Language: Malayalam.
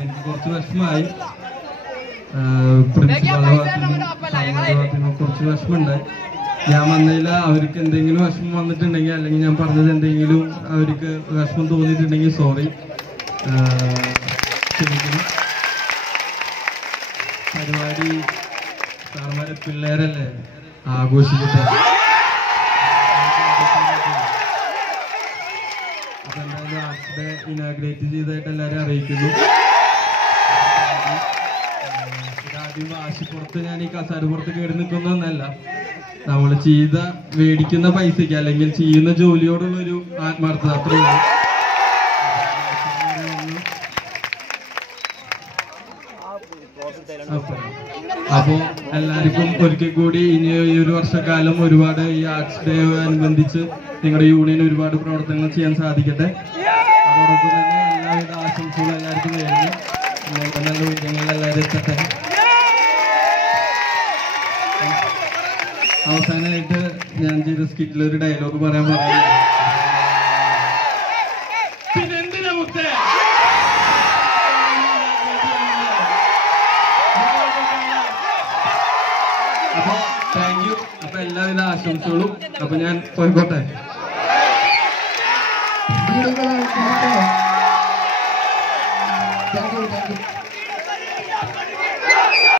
എനിക്ക് കുറച്ച് വിഷമമായി, പ്രിൻസിപ്പാളിന്റെ കുറച്ച് വിഷമമുണ്ടായി. ഞാൻ വന്നതിൽ അവർക്ക് എന്തെങ്കിലും വിഷമം വന്നിട്ടുണ്ടെങ്കിൽ, അല്ലെങ്കിൽ ഞാൻ പറഞ്ഞത് എന്തെങ്കിലും അവർക്ക് വിഷമം തോന്നിയിട്ടുണ്ടെങ്കിൽ സോറി, ക്ഷമിക്കണം. പരിപാടി സാർമാരെ പിള്ളേരല്ലേ ആഘോഷിക്കട്ടെ. അപ്പൊ എന്തായാലും ആർട്സ് ഡേ ഇനാഗ്രേറ്റ് ചെയ്തതായിട്ട് എല്ലാവരും അറിയിക്കുന്നു. ഇതാദ്യം വാശിപ്പുറത്ത് ഞാൻ ഈ കസാരപ്പുറത്ത് കയറി നിൽക്കുന്നൊന്നല്ല, നമ്മൾ മേടിക്കുന്ന പൈസക്ക് അല്ലെങ്കിൽ ചെയ്യുന്ന ജോലിയോടുള്ളൊരു ആത്മാർത്ഥത അത്രയുള്ളൂ. അപ്പോ എല്ലാവർക്കും ഒരിക്കൽ കൂടി ഇനി ഈ ഒരു വർഷക്കാലം ഒരുപാട് ഈ ആർട്സ് ഡേ അനുബന്ധിച്ച് നിങ്ങളുടെ യൂണിയൻ ഒരുപാട് പ്രവർത്തനങ്ങൾ ചെയ്യാൻ സാധിക്കട്ടെ. അതോടൊപ്പം തന്നെ എല്ലാവിധ ആശംസകളും എല്ലാവർക്കും നേരുന്നു. നല്ല വിജയങ്ങളിൽ എല്ലാവരും എത്തട്ടെ. അവസാനമായിട്ട് ഞാൻ ചെയ്ത സ്കിറ്റിൽ ഒരു ഡയലോഗ് പറയാൻ പറഞ്ഞു. പിന്നെന്തിനാ മുത്തേ അപ്പൊ താങ്ക് യു. അപ്പൊ എല്ലാവിധ ആശംസകളും. അപ്പൊ ഞാൻ പോയിക്കോട്ടെ.